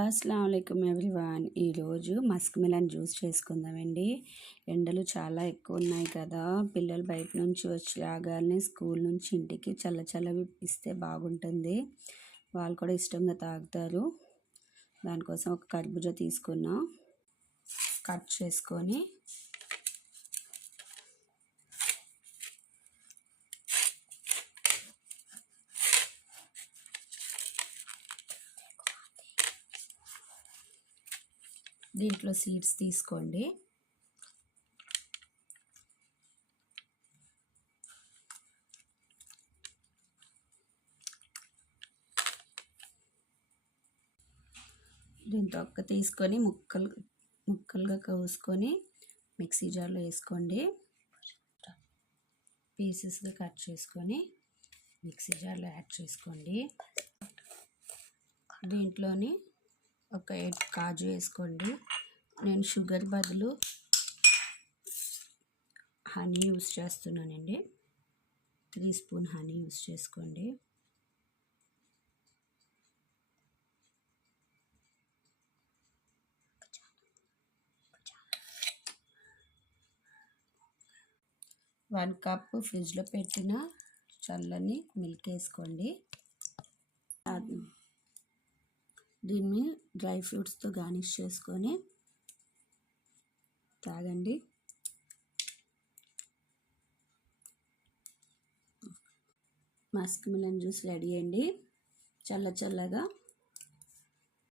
అస్సలాము అలైకుం ఎవ్రీవన్. ఈరోజు Musk melon juice చేసుకుందామండి. ఎండలు చాలా ఎక్కువ ఉన్నాయి కదా, పిల్లలు బయట నుంచి వచ్చి రాగానే స్కూల్ నుంచి ఇంటికి చల్ల చల్లవి ఇస్తే బాగుంటుంది, వాళ్ళు కూడా ఇష్టంగా తాగుతారు. దానికోసం ఒక కర్బూజా తీసుకున్నా, కట్ చేసుకొని దీంట్లో సీడ్స్ తీసుకోండి. దీంతో ఒక్క తీసుకొని ముక్కలుగా కోసుకొని మిక్సీ జార్లో వేసుకోండి. పీసెస్గా కట్ చేసుకొని మిక్సీ జార్లో యాడ్ చేసుకోండి. దీంట్లోని ఒక 8 కాజు వేసుకోండి. నేను షుగర్ బదులు హనీ యూస్ చేస్తున్నానండి. 3 స్పూన్ హనీ యూస్ చేసుకోండి. వన్ కప్ ఫ్రిడ్జ్లో పెట్టిన చల్లని మిల్క్ వేసుకోండి. దీన్ని డ్రై ఫ్రూట్స్తో గార్నిష్ చేసుకొని తాగండి. మస్క్ మిలన్ జ్యూస్ రెడీ అండి, చల్ల చల్లగా.